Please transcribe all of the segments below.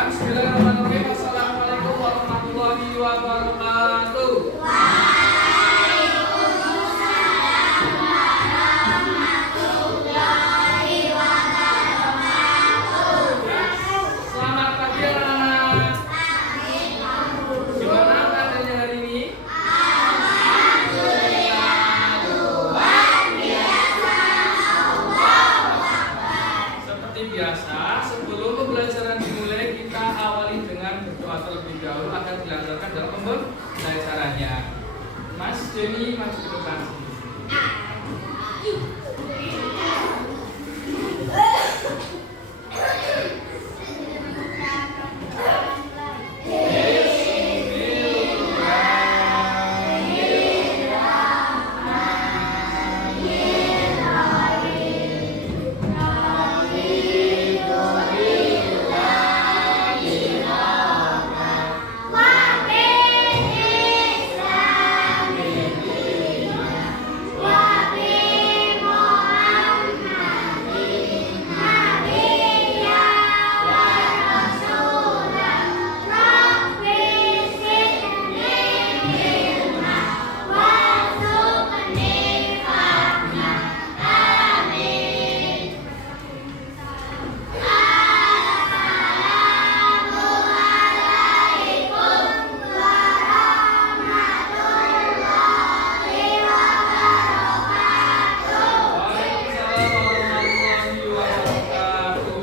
Bismillahirrahmanirrahim. Assalamualaikum warahmatullahi wabarakatuh. Waalaikumsalam warahmatullahi wabarakatuh. Selamat pagi anak-anak. Gimana keadaannya hari ini? Alhamdulillah, luar biasa. Seperti biasa, sebelum pembelajaran dimulai kita awali dengan berdoa terlebih dahulu agar dilancarkan dalam pembelajarannya. Mas Jenny maju ke depan. Waalaikumsalam warahmatullahi wabarakatuh.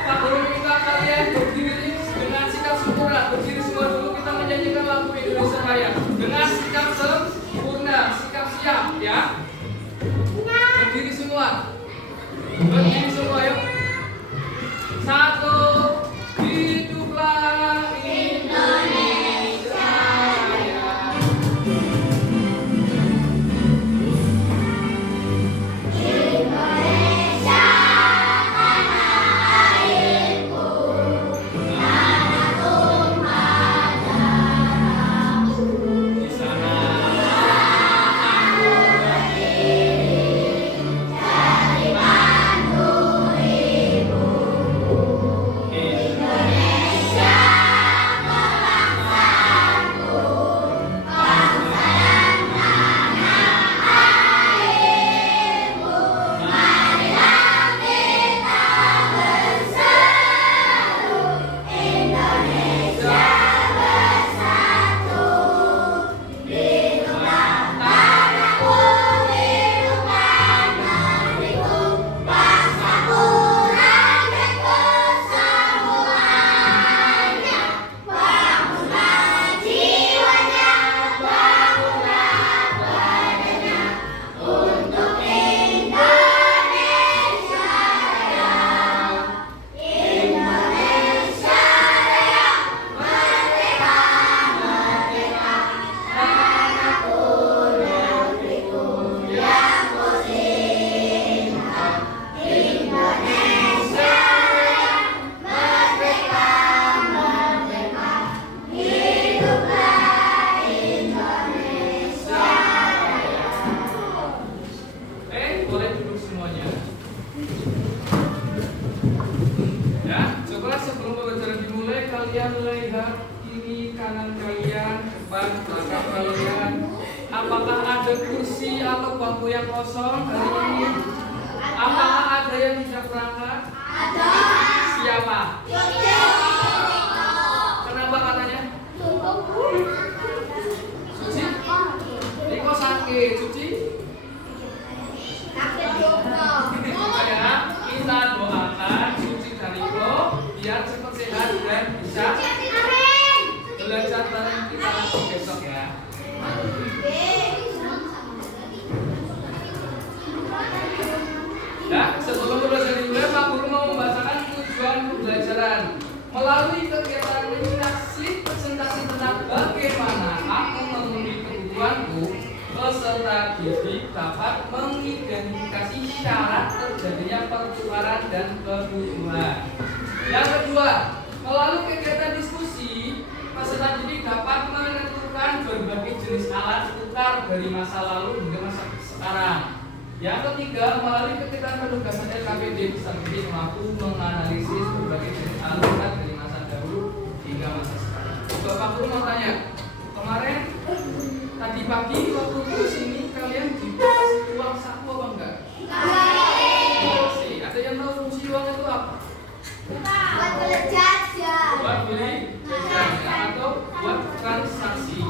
Pak Guru minta kalian berdiri dengan sikap sempurna. Berdiri semua dulu, kita menyanyikan lagu Indonesia Raya dengan sikap sempurna, sikap siap ya. Berdiri semua. Berdiri semua yuk. Satu, hiduplah Indonesia Raya. Indonesia tanah airku, tanah tumpah darahku. Di sana Aku berdiri cari bantu ibuku. Indonesia bangsaku, bangsa dan tanah airku. Marilah kita berseru, Indonesia bersatu. Hiduplah tanahku, hiduplah negeriku, bangsaku, rakyatku semuanya. Bangunlah jiwanya, bangunlah badannya, untuk Indonesia Raya. Indonesia Raya, merdeka, merdeka, tanahku, negeriku yang kucinta. Indonesia Raya, merdeka, merdeka, hiduplah Indonesia Raya. boleh duduk semuanya. Ya, coba sebelum pembelajaran dimulai kalian lihat kiri kanan kalian, depan belakang kalian. Apakah ada kursi atau bangku yang kosong hari ini? Apakah ada yang tidak berangkat? Ada. Siapa? Kenapa katanya? Suci? Riko sakit, Suci? Ya, kita doakan Suci dan Riko biar cepat sehat dan bisa belajar bareng kita lagi besok ya. Nah, sebelum belajar dimulai, Pak Guru mau membacakan tujuan pembelajaran. Melalui kegiatan ini presentasi tentang bagaimana aku memenuhi kebutuhanku, peserta didik dapat mengidentifikasi syarat terjadinya pertukaran dan kebutuhan. Yang kedua, melalui kegiatan diskusi, peserta didik dapat menentukan berbagai jenis alat tukar dari masa lalu hingga masa sekarang. Yang ketiga, melalui kegiatan penugasan LKPD Strategi mampu menganalisis berbagai jenis aliran dari masa dahulu hingga masa sekarang. Bapak Guru mau tanya, kemarin tadi pagi waktu di sini kalian dikasih uang saku apa enggak? Masih. Ada yang tahu fungsi uang itu apa? Buat beli jajan. Buat beli jajan atau buat transaksi.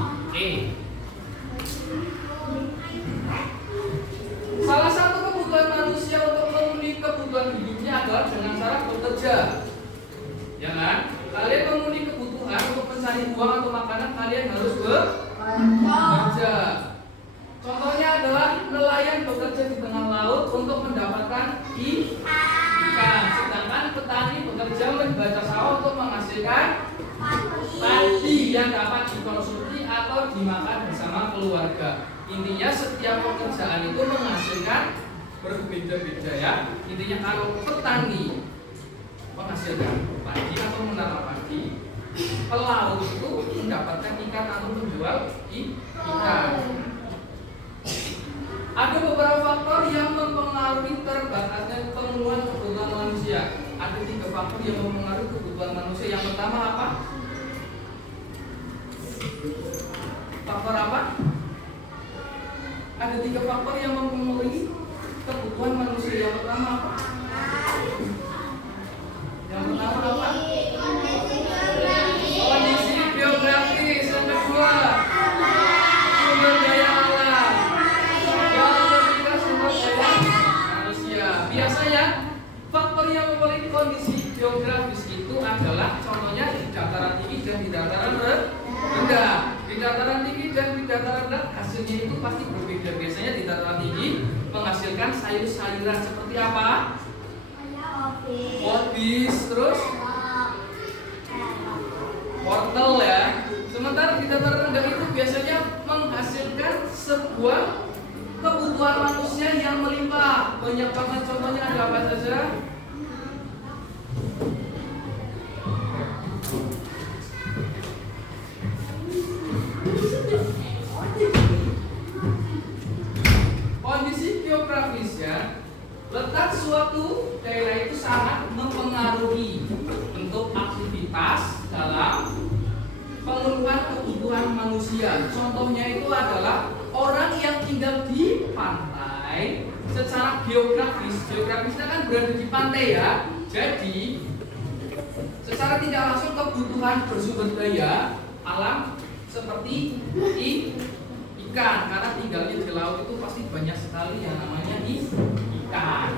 Salah satu kebutuhan manusia untuk memenuhi kebutuhan hidupnya adalah dengan cara bekerja. Ya kan? Kalian memenuhi kebutuhan untuk mencari uang atau makanan, kalian harus bekerja. Contohnya adalah nelayan bekerja di tengah laut untuk mendapatkan ikan, sedangkan petani bekerja membaca sawah untuk menghasilkan padi yang dapat dikonsumsi atau dimakan bersama keluarga. Intinya setiap pekerjaan itu menghasilkan berbeda-beda ya. Intinya kalau petani menghasilkan padi atau menanam padi, pelaut itu mendapatkan ikan atau menjual ikan. Ada beberapa faktor yang mempengaruhi terbatasnya pemenuhan kebutuhan manusia. Ada 3 faktor yang mempengaruhi kebutuhan manusia. Yang pertama apa? Faktor apa? Ada 3 faktor yang mempengaruhi kebutuhan manusia. Yang pertama apa? Yang pertama apa? Kondisi geografis. Yang kedua, sumber daya alam. Yang ketiga, sumber daya manusia. Biasanya faktor yang mempengaruhi kondisi geografis itu adalah contohnya di dataran tinggi dan di dataran rendah. Di dataran tinggi dan di dataran rendah hasilnya itu pasti berbeda. Biasanya di dataran tinggi menghasilkan sayur-sayuran seperti apa? Obis, terus wortel ya. Sementara di dataran rendah itu biasanya menghasilkan sebuah kebutuhan manusia yang melimpah. Banyak banget, contohnya ada apa saja? Kondisi geografis ya. Letak suatu daerah itu sangat mempengaruhi bentuk aktivitas dalam pemenuhan kebutuhan manusia. Contohnya itu adalah orang yang tinggal di pantai. Secara geografisnya kan berada di pantai ya. Jadi secara tidak langsung kebutuhan bersumber daya alam seperti ikan, karena tinggalnya di laut itu pasti banyak sekali yang namanya ikan.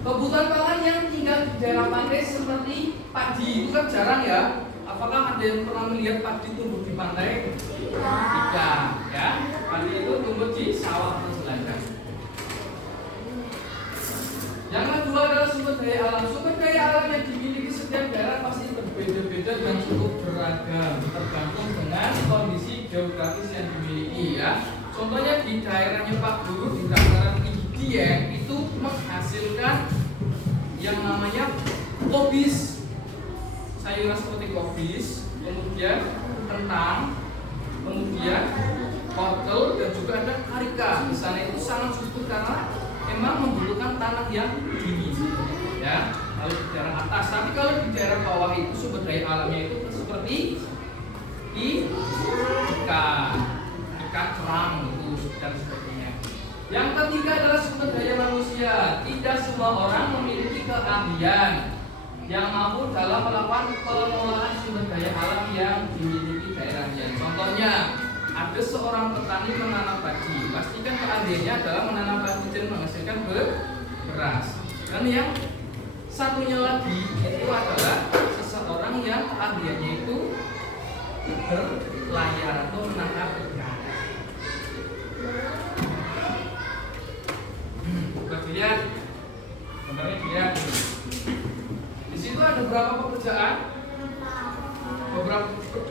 Kebutuhan pangan yang tinggal di daerah pantai seperti padi itu kan jarang ya. Apakah ada yang pernah melihat padi tumbuh di pantai? Tidak ya. Padi itu tumbuh di sawah atau selanjang. Yang kedua adalah sumber daya alam. Sumber daya alam yang dimiliki setiap daerah pasti berbeda-beda dan cukup beragam, tergantung dengan kondisi geografis yang dimiliki ya. Contohnya di daerahnya Pak Guru di dataran tinggi Dieng itu menghasilkan yang namanya kobis, sayuran seperti kobis, kemudian kentang, kemudian wortel dan juga ada karika. Di sana itu sangat subur karena memang membutuhkan tanah yang dingin ya. Lalu di daerah atas, tapi kalau di daerah bawah itu sumber daya alamnya itu seperti ikan kerang itu dan sebagainya. Yang ketiga adalah sumber daya manusia. Tidak semua orang memiliki keahlian yang mampu dalam melakukan pengelolaan sumber daya alam yang dimiliki daerahnya. Contohnya, ada seorang petani menanam padi. Pastikan keahliannya adalah menanam padi dan menghasilkan beras. Dan yang satunya lagi itu adalah seseorang yang keahliannya itu berlayar atau menangkap ikan. Coba dilihat, gambarnya dilihat. Di situ ada berapa pekerjaan?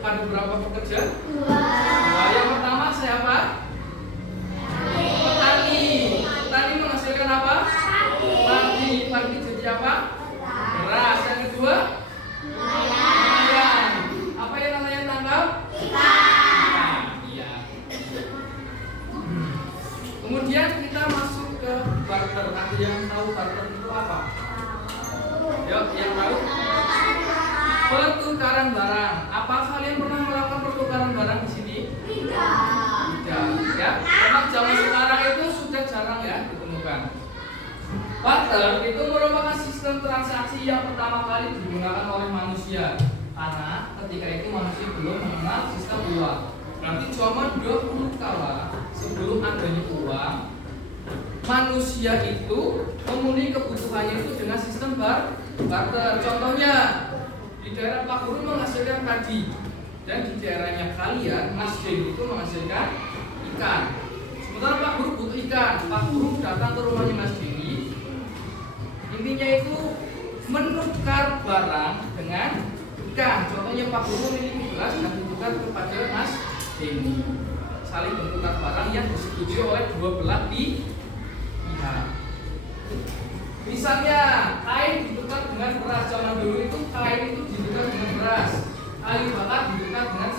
Ada berapa pekerja? Nah, yang pertama siapa? Petani. Petani menghasilkan apa? Padi. Padi jadi apa? Beras. Yang kedua? Nelayan. Apa yang nelayan tangkap? Ikan. Iya. Kemudian kita masuk ke barter. Ada yang tahu barter itu apa? Yuk, yang tahu? Pertukaran barang. Apa kalian pernah melakukan pertukaran barang di sini? Tidak. Ya, memang zaman sekarang itu sudah jarang ya ditemukan. Barter itu merupakan sistem transaksi yang pertama kali digunakan oleh manusia. Karena ketika itu manusia belum mengenal sistem uang. Nanti zaman dahulu kala sebelum adanya uang, manusia itu memenuhi kebutuhannya itu dengan sistem barter. Contohnya di daerah Pak Guru menghasilkan padi, dan di daerahnya kalian Mas Deng itu menghasilkan ikan. Sementara Pak Guru butuh ikan, Pak Guru datang ke rumahnya Mas Deng. Intinya itu menukar barang dengan ikan. Contohnya Pak Guru memiliki beras dan ditukar kepada Mas Deng. Saling bertukar barang yang disetujui oleh dua belah pihak. Misalnya kain ditukar dengan beras. Zaman dulu itu kain itu ditukar dengan beras. Kayu bakar ditukar dengan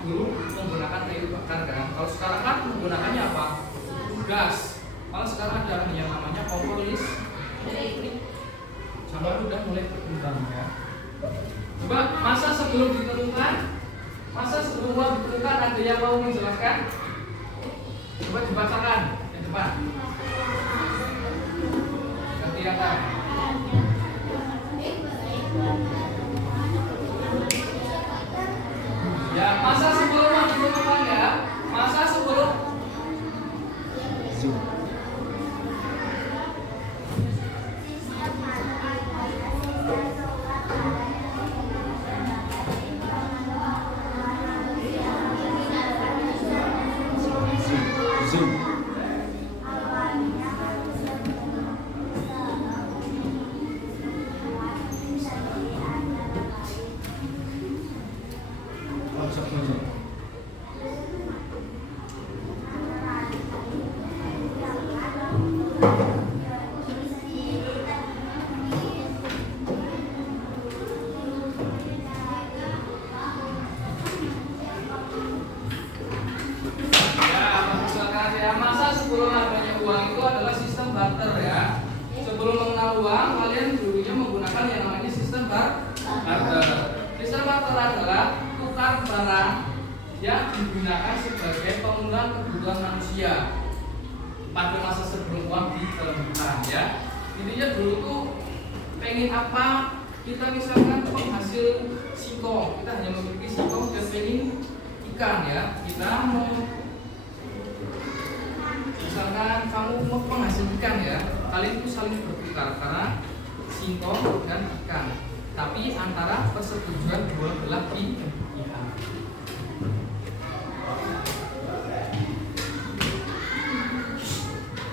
dulu menggunakan kayu bakar kan. Kalau sekarang kan menggunakannya apa? Gas. Kalau sekarang ada yang namanya kompor listrik. Zaman udah mulai berkembang ya. Coba masa sebelum ditentukan, masa sebelum uang ditentukan, ada yang mau menjelaskan? Coba dibacakan yang depan. Kelihatan. Ya, masa sebelum uang ditentukan ya, masa sebelum yang digunakan sebagai pemenuhan kebutuhan manusia pada masa sebelum uang ditemukan ya. Intinya dulu tuh pengen apa, kita misalkan penghasil singkong, kita hanya memiliki singkong dan pengen ikan ya. Kita mau misalkan kamu mau penghasil ikan ya, kalian itu saling bertukar karena singkong dan ikan, tapi antara persetujuan dua belah pihak.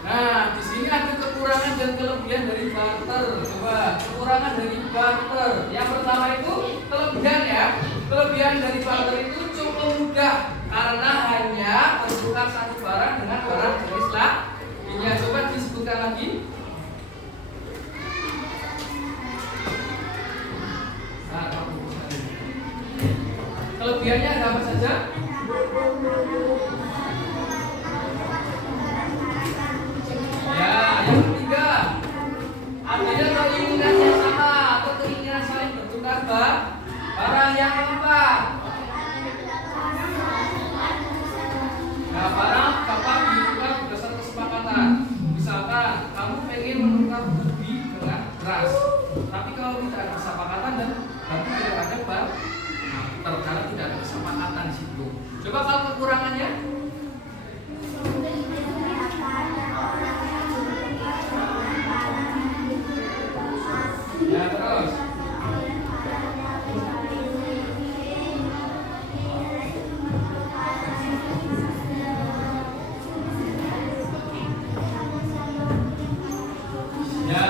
Nah, di sini ada kekurangan dan kelebihan dari barter. Coba, kekurangan dari barter. Yang pertama itu kelebihan ya. Kelebihan dari barter itu cukup mudah karena hanya bertukar satu barang dengan barang jenis lainnya. Coba disebutkan lagi. Nah, kelebihannya ada apa saja? Ya, yang ketiga, adanya keinginan yang sama atau keinginan saling bertukar barang yang apa? Nah, barang kapan ditukar berdasarkan kesepakatan. Misalkan kamu pengen menukar ubi dengan beras, tapi kalau tidak ada kesepakatan dan berarti tidak ada karena tidak ada kesepakatan di situ. Coba kalau kekurangannya? Ya terus. Ya,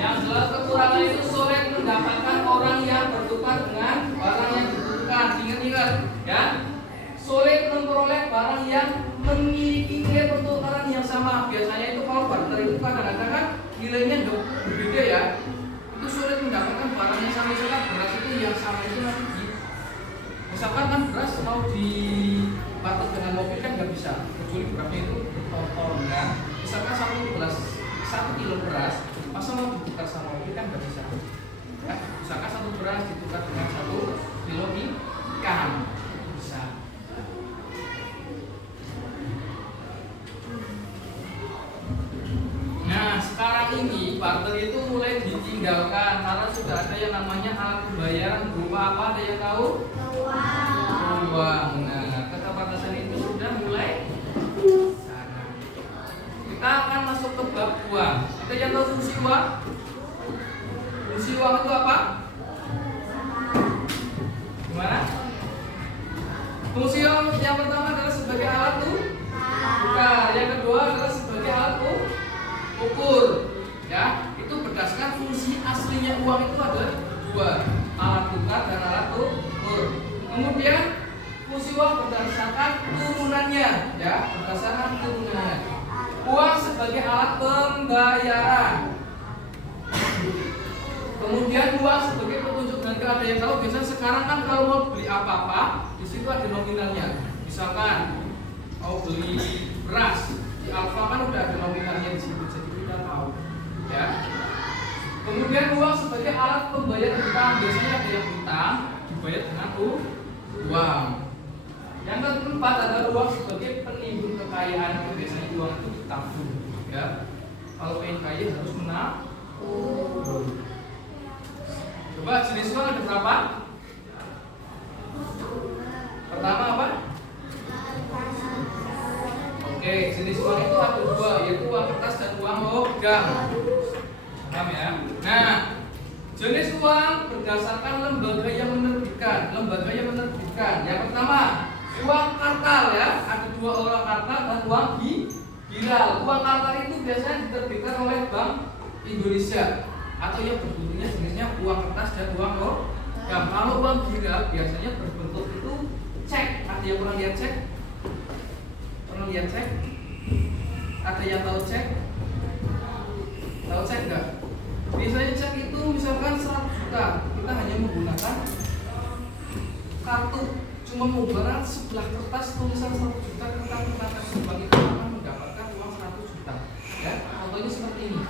yang jelas kekurangan itu sulit mendapatkan orang yang bertukar dengan barang yang dibutuhkan. Ingat-ingat, ya. Sulit memperoleh barang yang memiliki nilai pertukaran yang sama. Biasanya itu kalau barter itu kadang-kadang kan nilainya berbeda ya. Itu sulit mendapatkan barang yang sama. Misalkan beras itu yang sama itu nanti misalkan kan beras mau di barter dengan mobil kan nggak bisa. kecuali berapnya itu berton-ton ya. Misalkan 1 kilo beras, masa mau ditukar sama mobil kan nggak bisa. Ya, misalkan 1 beras ditukar dengan 1 kilo ikan bisa. Nah sekarang ini barter itu mulai ditinggalkan karena sudah ada yang namanya alat pembayaran berupa apa? Ada yang tahu? Uang. Nah keterbatasan itu sudah mulai sana. Kita akan masuk ke bab uang. Ada yang tahu fungsi uang? Fungsi uang itu apa? Gimana? Fungsi uang yang pertama adalah sebagai alat tukar, yang kedua adalah sebagai alat ukur. Ya, itu berdasarkan fungsi aslinya uang itu ada 2, alat tukar dan alat ukur. Kemudian fungsi uang berdasarkan turunannya, ya, berdasarkan turunannya. Uang sebagai alat pembayaran. Kemudian uang sebagai petunjuk harga. Ada yang tahu biasanya sekarang kan kalau mau beli apa-apa di situ ada nominalnya. Misalkan mau beli beras di Alfa kan udah ada nominalnya di situ, jadi kita tahu. Ya. Kemudian uang sebagai alat pembayaran utang. Biasanya ada yang utang dibayar dengan uang. Yang keempat adalah uang sebagai penimbun kekayaan. Biasanya uang itu ditabung. Ya. Kalau pengen kaya harus menabung. Coba jenis uang ada berapa? Pertama apa? Oke, jenis uang itu ada 2, yaitu uang kertas dan uang logam. Paham ya? Nah, jenis uang berdasarkan lembaga yang menerbitkan. Yang pertama, uang kartal ya. Ada 2 uang kartal dan uang biral. Uang kartal itu biasanya diterbitkan oleh Bank Indonesia atau yang bentuknya jenisnya uang kertas dan uang logam. Kalau uang biral biasanya berbentuk itu cek. Ada yang pernah lihat cek? Ada yang tahu cek? Tahu cek enggak? Biasanya cek itu misalkan 100 juta, kita hanya menggunakan kartu, cuma menggunakan sebelah kertas tulisan 100 juta, kita menggunakan bank itu akan mendapatkan uang 100 juta. Ya, contohnya seperti ini.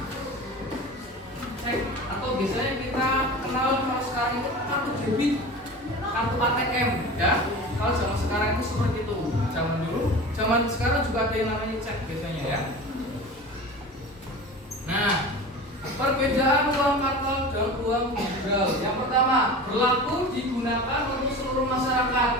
Cek, atau biasanya kita kenal kalau sekarang itu kartu debit, kartu ATM, ya. Kalau zaman sekarang itu seperti itu. Zaman sekarang juga ada yang namanya cek biasanya ya. Nah, perbedaan uang kartal dan uang biral. Yang pertama, berlaku digunakan untuk seluruh masyarakat.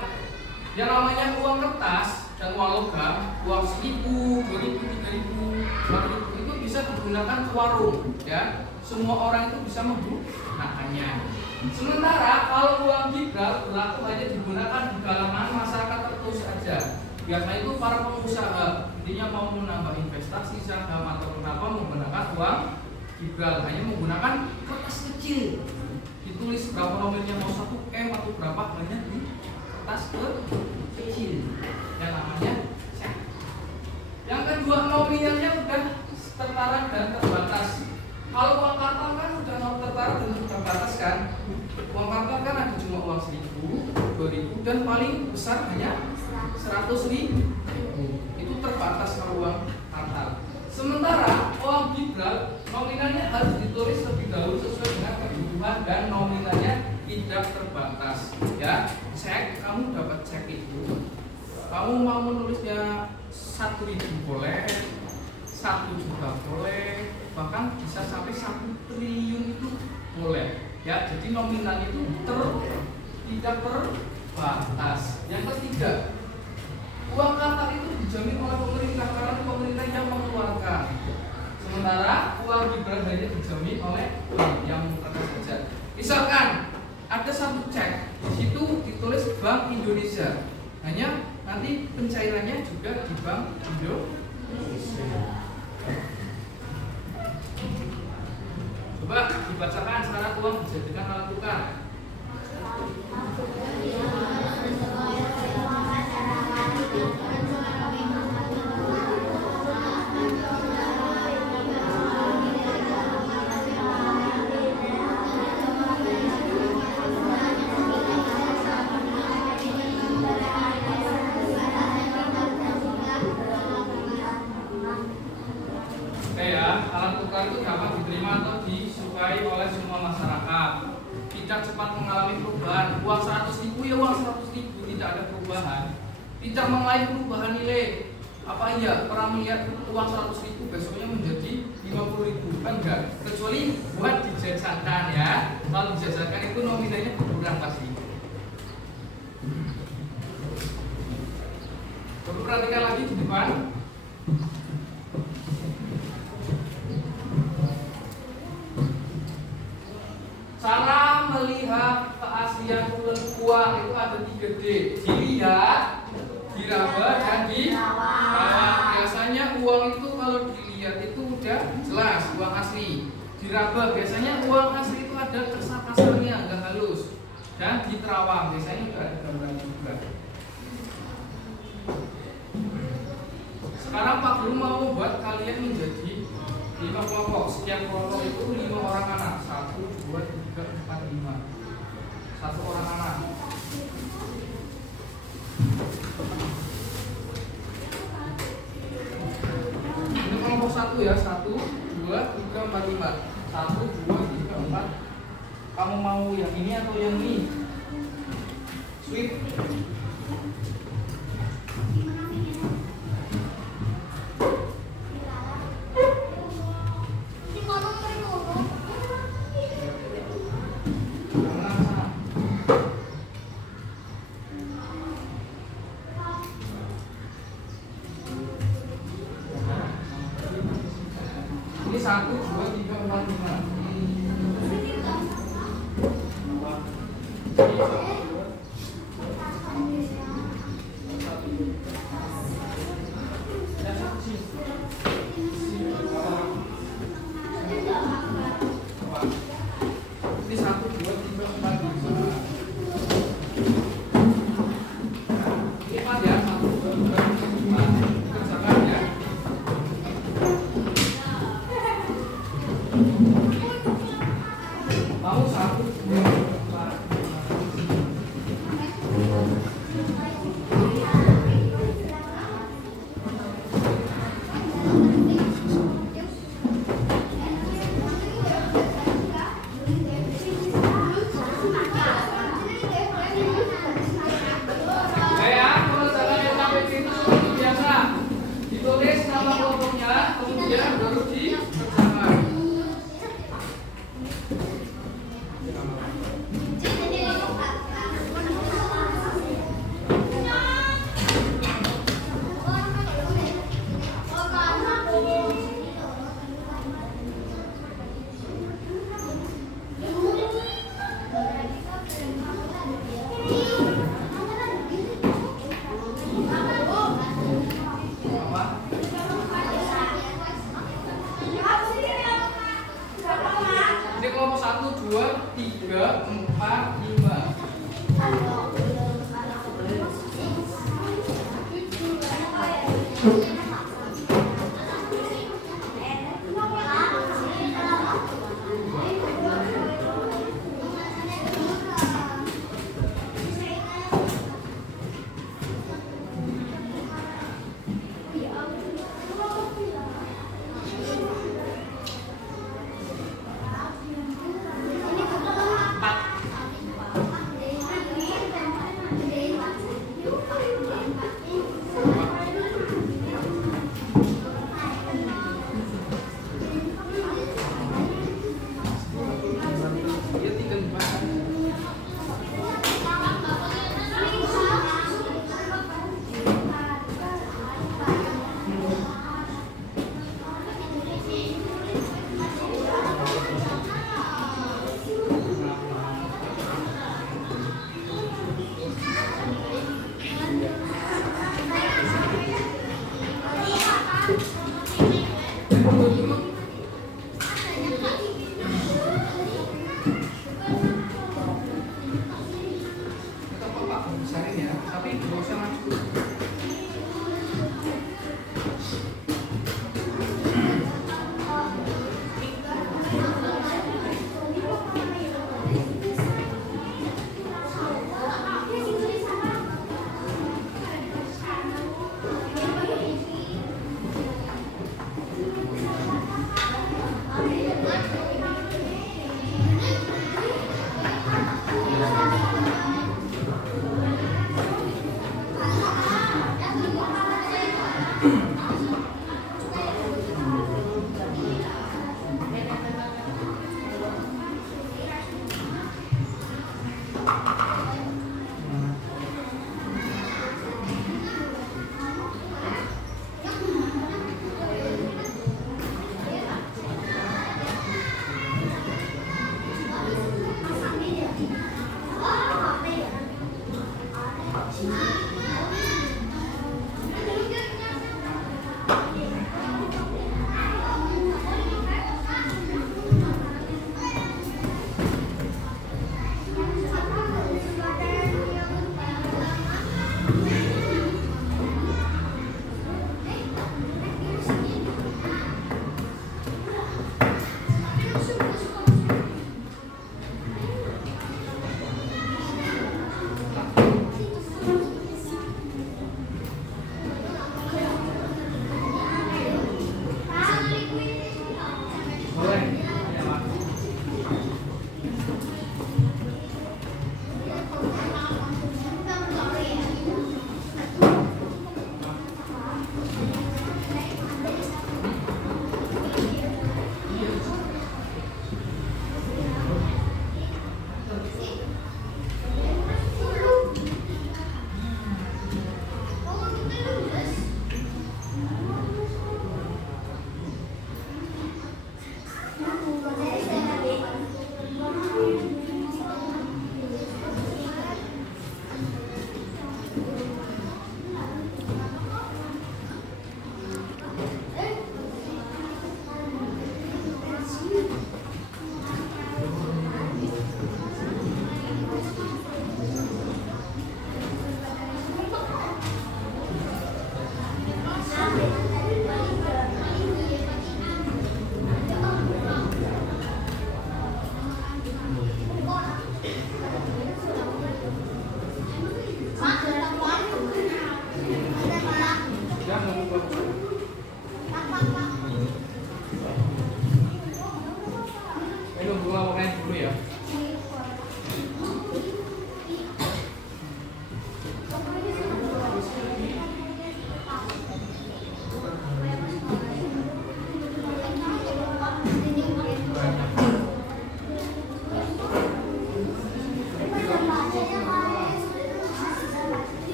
Yang namanya uang kertas dan uang logam, uang 1.000, 2.000, 3.000, 4.000 itu bisa digunakan ke warung, ya. Semua orang itu bisa menggunakannya. Sementara kalau uang biral berlaku hanya digunakan di kalangan masyarakat tertentu saja. Biasanya itu para pengusaha, intinya mau menambah investasi saham atau kenapa menggunakan uang biral, hanya menggunakan kertas kecil. Ditulis berapa nominalnya, mau 1 M atau berapa, hanya di kertas kecil. Yang namanya cek. Yang kedua, nominalnya sudah tertara dan terbatas. Kalau uang kartal kan sudah tertara dan terbatas kan. Uang kartal kan ada cuma uang 1.000, 2.000 dan paling besar hanya 100.000. Itu terbatas kalau uang kartal. Sementara uang biral nominalnya harus ditulis lebih dahulu sesuai dengan kebutuhan dan nominalnya tidak terbatas. Ya, cek, kamu dapat cek itu. Kamu mau menulisnya 1.000 boleh, 1 juta boleh, bahkan bisa sampai 1 triliun itu boleh. Ya, jadi nominalnya itu tidak terbatas. Yang ketiga, uang kartal itu dijamin oleh pemerintah karena pemerintah yang mengeluarkan. Sementara uang biral hanya dijamin oleh bank yang mengeluarkan saja. Misalkan ada 1 cek, di situ ditulis Bank Indonesia. Hanya nanti pencairannya juga di Bank Indonesia. Coba dibacakan syarat uang dijadikan alat tukar. daftar itu dapat diterima atau disukai oleh semua masyarakat. Tidak cepat mengalami perubahan. Uang 100.000 ya uang 100.000, tidak ada perubahan. Tidak mengalami perubahan nilai. Apa iya pernah melihat uang 100.000 besoknya menjadi 50.000? Kan enggak. Kecuali buat dijajakan ya. Kalau dijajakan itu nominalnya berkurang pasti. Coba perhatikan lagi di depan. Cara melihat keaslian uang itu ada 3D. Dilihat, diraba, dan dirawat. Biasanya uang itu kalau dilihat itu udah jelas uang asli. Diraba biasanya uang asli itu ada kasar-kasarnya, enggak halus. Dan diterawang biasanya juga ada gambarnya juga. Sekarang Pak Guru mau membuat kalian menjadi 5 kelompok. Setiap kelompok itu 5 orang anak. 1, 2, 3, 4, 5. 1 orang anak. Ini kelompok 1 ya. 1, 2, 3, 4, 5. 1, 2, 3, 4. Kamu mau yang ini atau yang ini? Sweep. Ini 1, 2, 3, 4, 5. Ini 1, 2, 3, 4, 5. Lipat ya, 1, 2, 3, 4, 5. Kerjakan ya. Mau 1, 2, 3, 4, 5.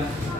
Iya.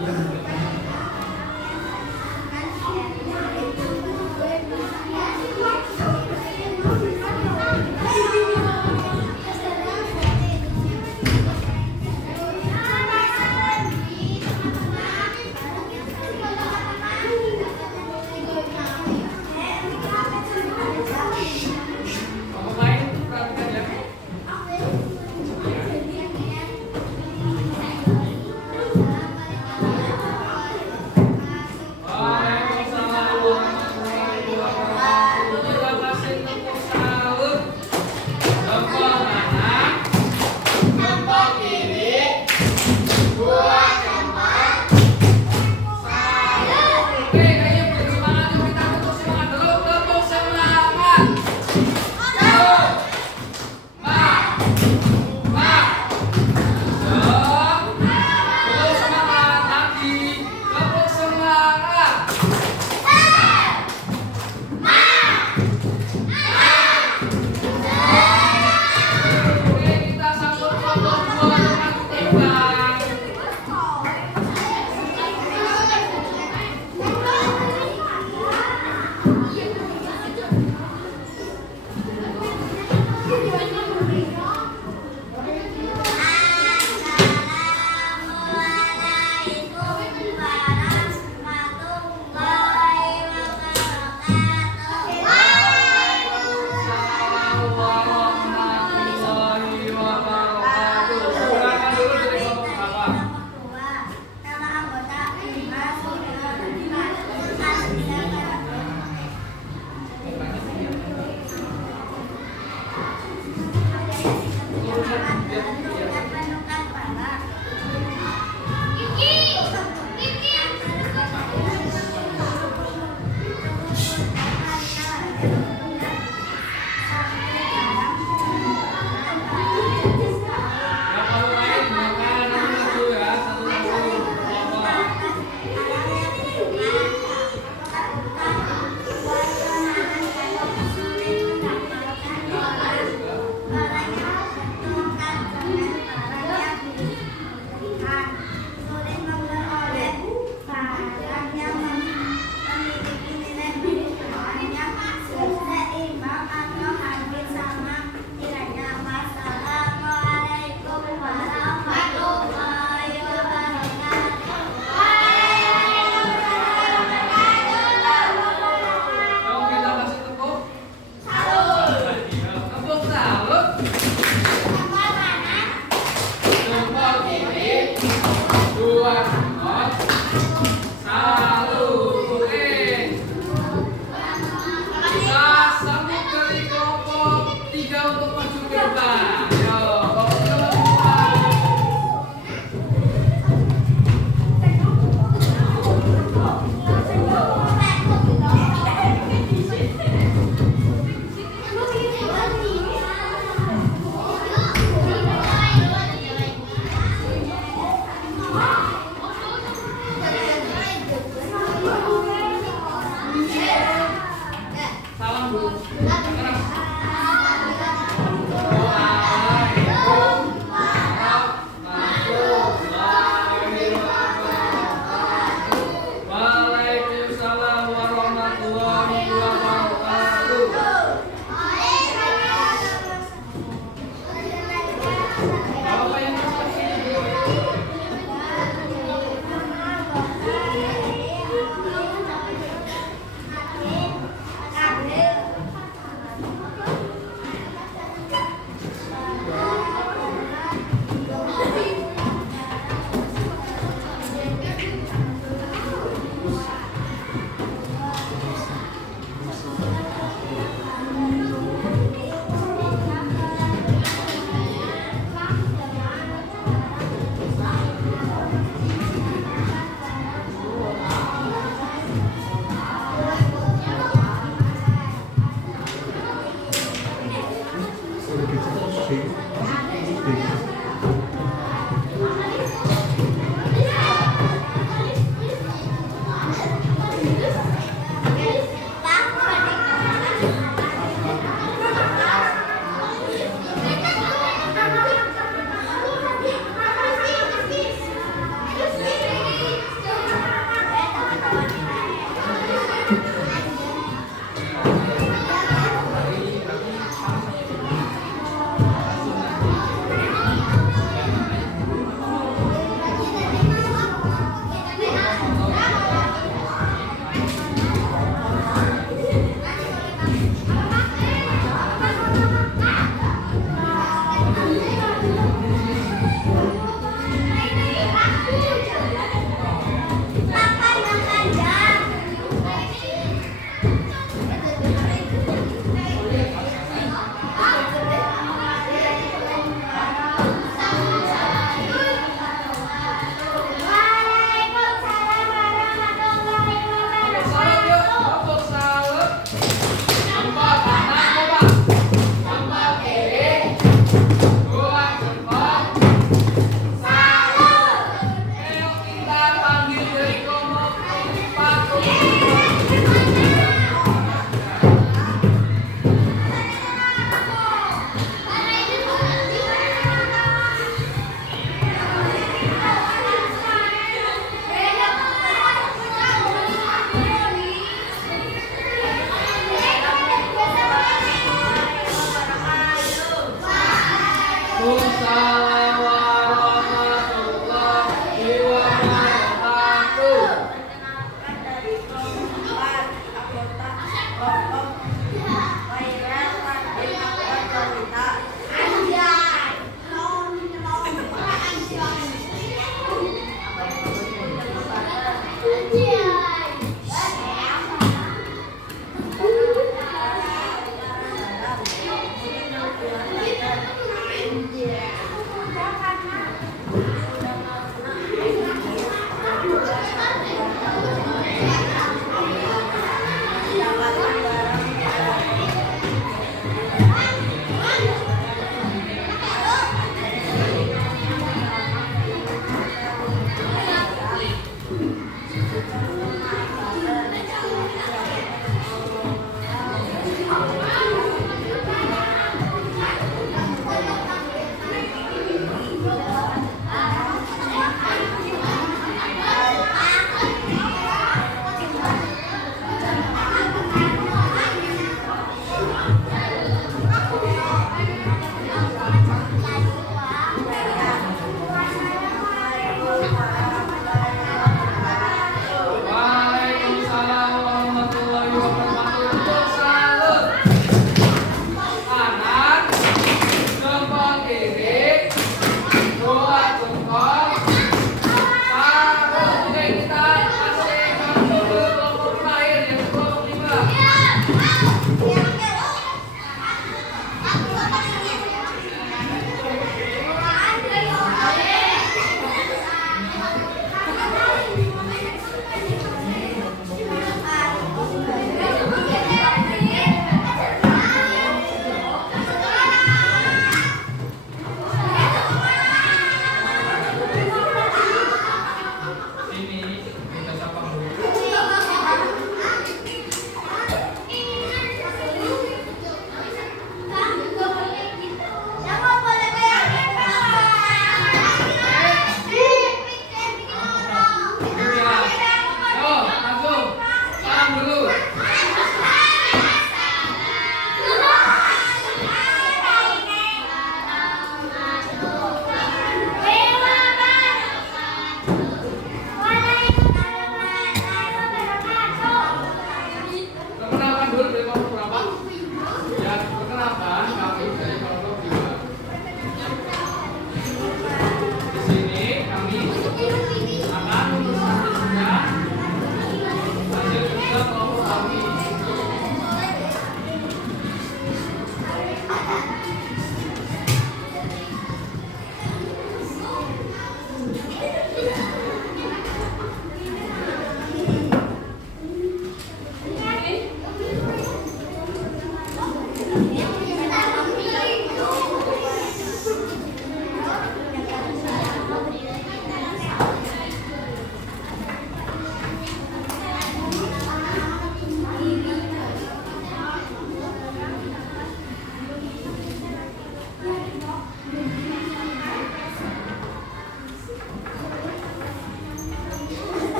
Kalau main tuh perhatikan ya.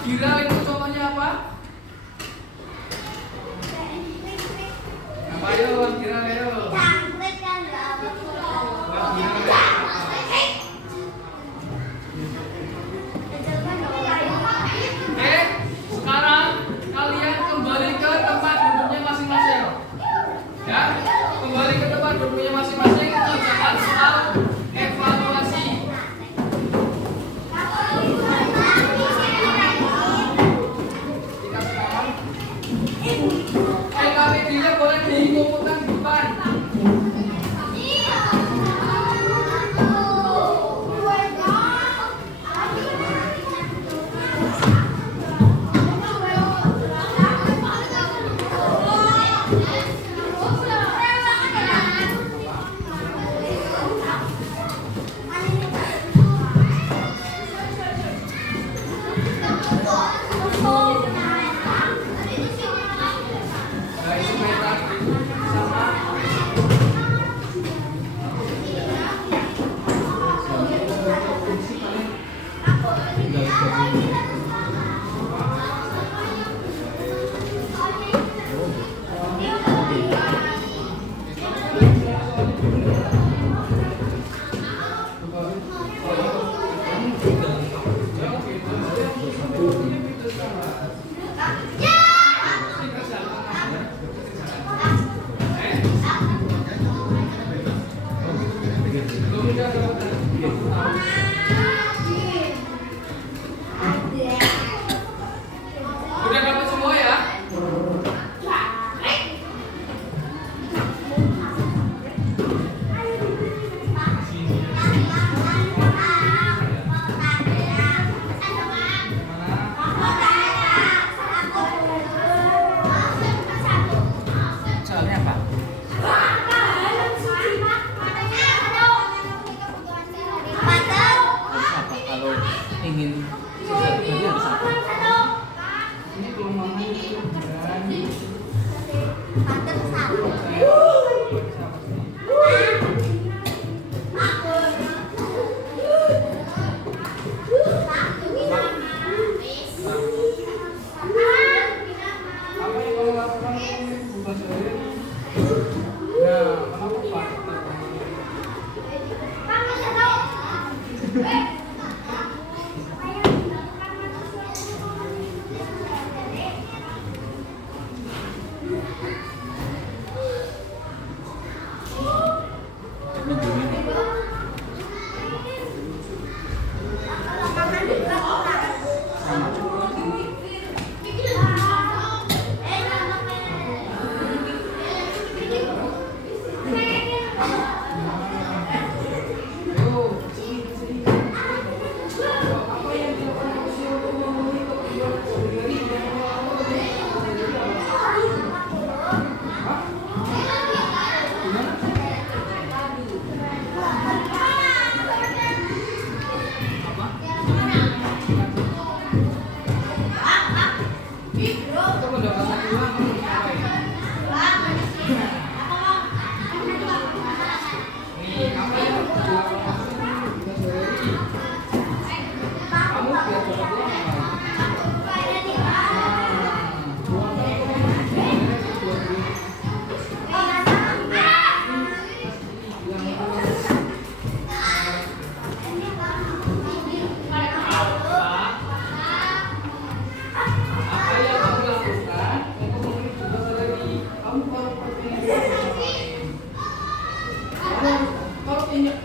Gira itu contohnya apa? Apa ayo Bang Gira ayo. Cangkrik kan nggak apa. Bang Gira apa? Sekarang kalian kembali ke tempat duduknya masing-masing. Ya, kembali ke tempat duduknya masing-masing. Kerjakan soal evaluasi. KBD-nya boleh diinfokan di depan. Udah dapat semua ya? Soalnya apa? Apa kalau ingin sesuatu tadi harus apa? Ini kelemahan itu dan apa yang kamu lakukan bukan sendiri? Ya, kenapa Pak?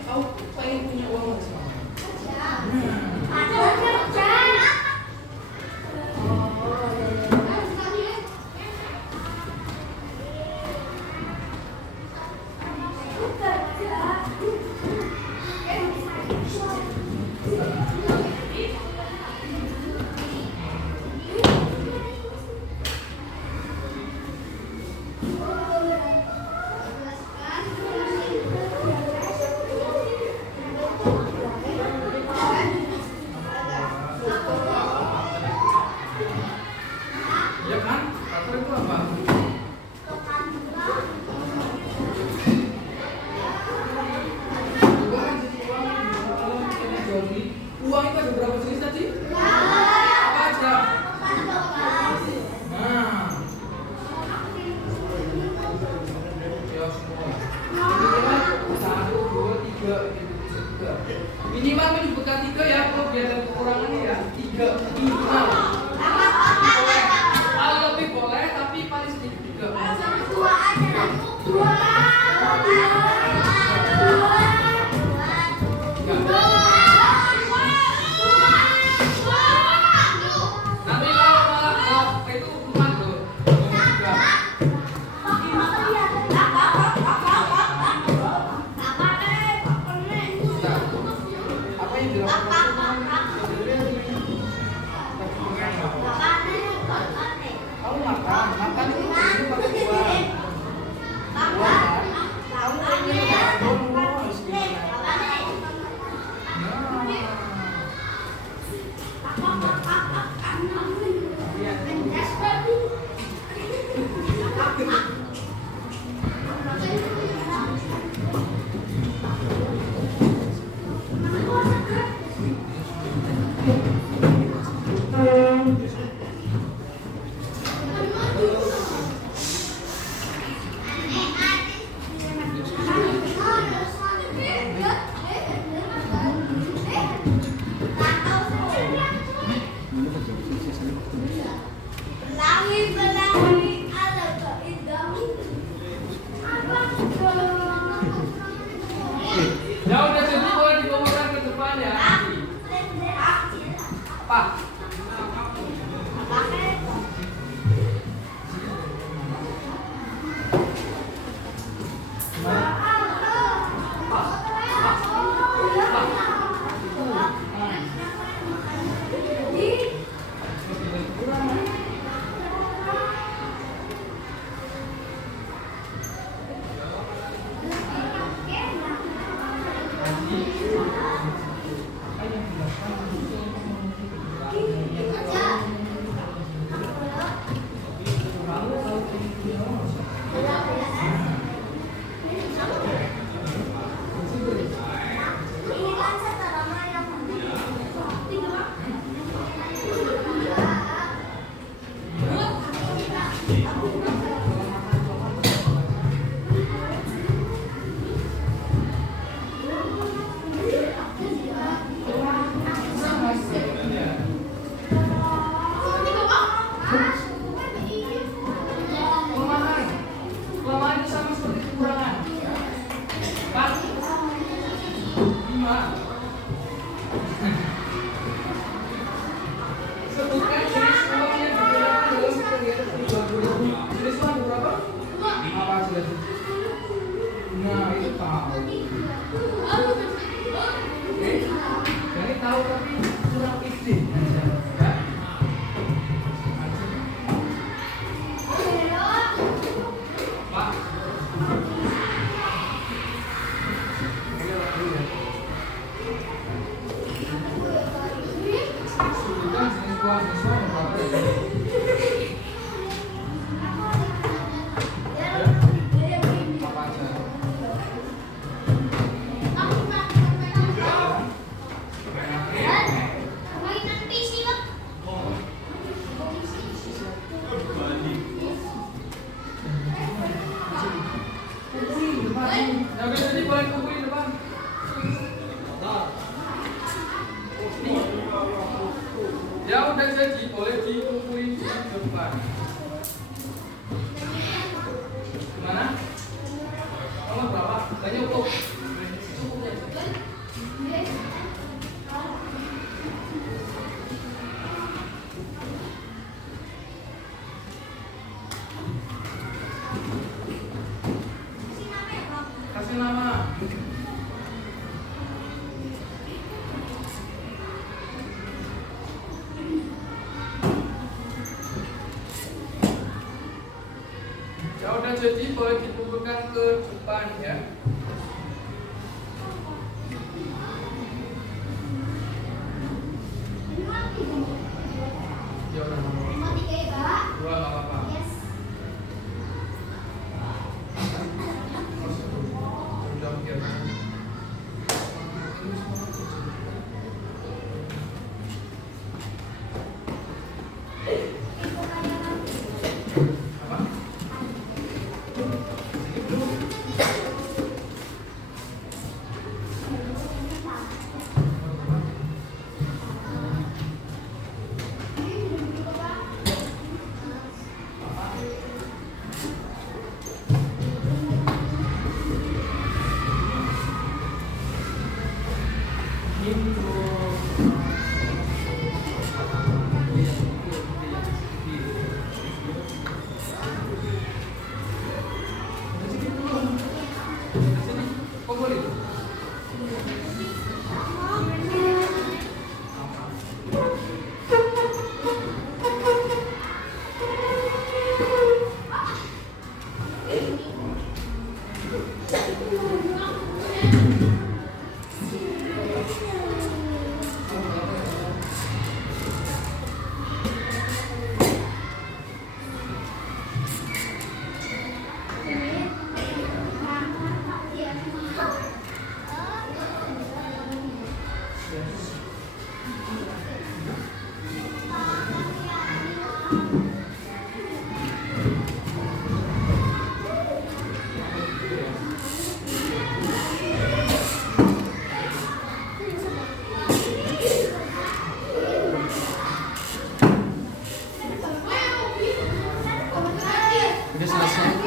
Kau pengen punya uang berapa? 3. Gimana? Boleh. Kalau lebih boleh, tapi paling sedikit 3. Dua aja. Dua. Nanti kalau malah itu 4 loh. 3. Apa yang dilakukan? Kamu makan itu pakai uang. Kamu ini harus Ya udah jadi boleh dikomunikasikan ke depan ya. Apa? Kelemahan itu sama seperti kekurangan. 4, 5. Sebutkan jenis uang yang digunakan dalam kegiatan penjualan dulu. Jenis uang berapa? Apa jelas? Nah itu tahu. Oke, jadi tahu tapi kurang ide. Ya. Pak. Sebutkan jenis uang berapa? Apa aja? Kumpulin depan. Ya udah jadi boleh kumpulin depan. Ya udah jadi boleh dikumpulin di depan. Gimana? Kamu berapa? Banyak cukup. Cukup ya. Kasih nama. Ya udah jadi boleh dikumpulkan ke depan ya. Ya udah. 2 nggak apa-apa. Udah biar. Apa? Udah selesai.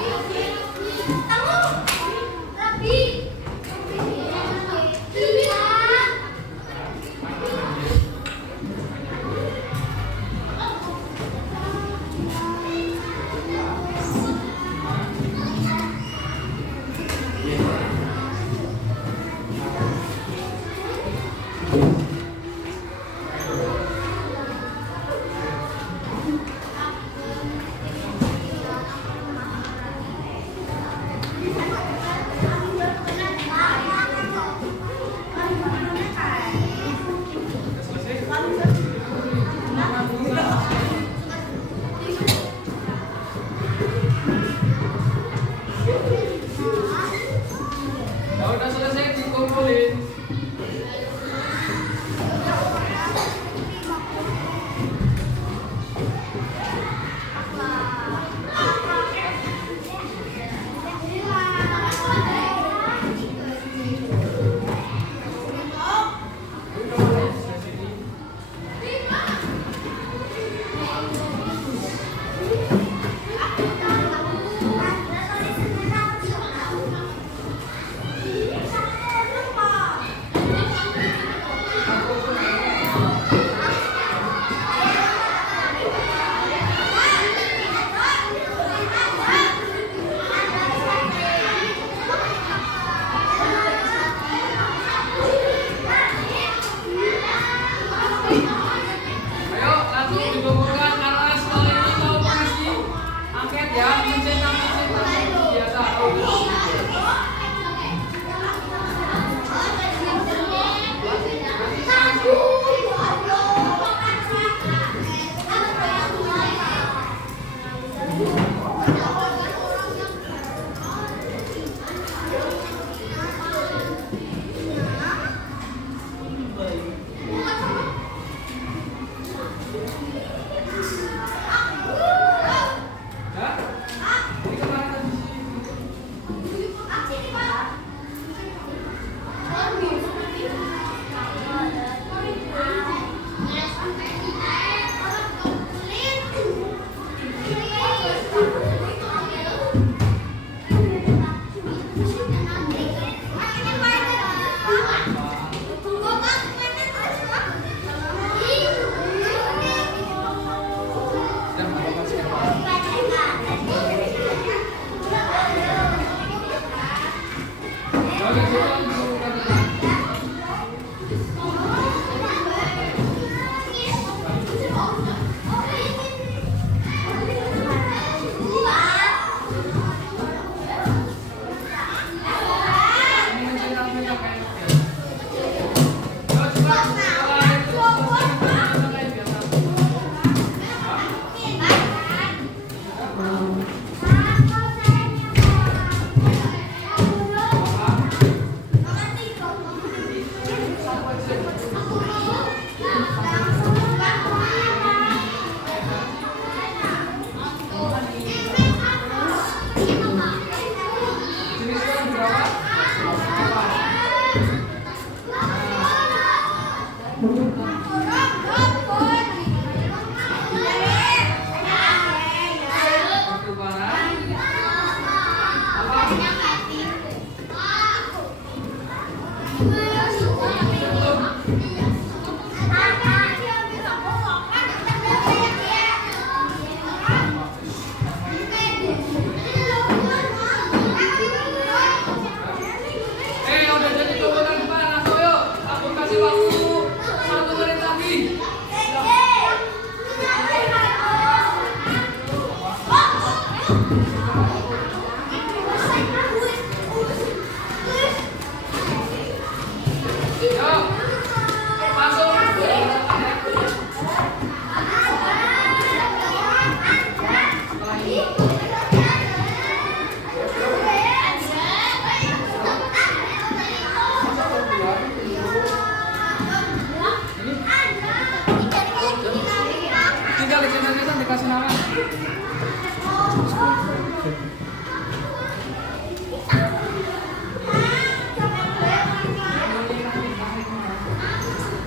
kasih nama.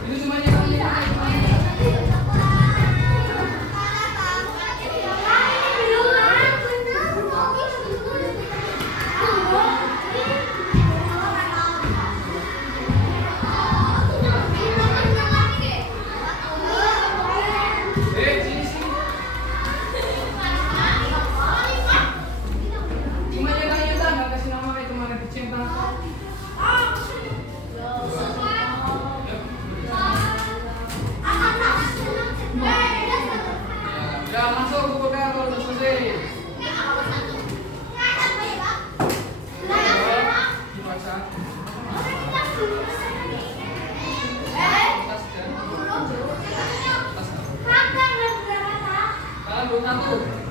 Itu cuma nyanyi. Sini sini. Cuma nyanyi aja, nggak kasih nama kayak kemarin kecil tangan. Ya masuk buku kalau udah selesai. Dibaca. Tas ya. Tas. Tanggal 21.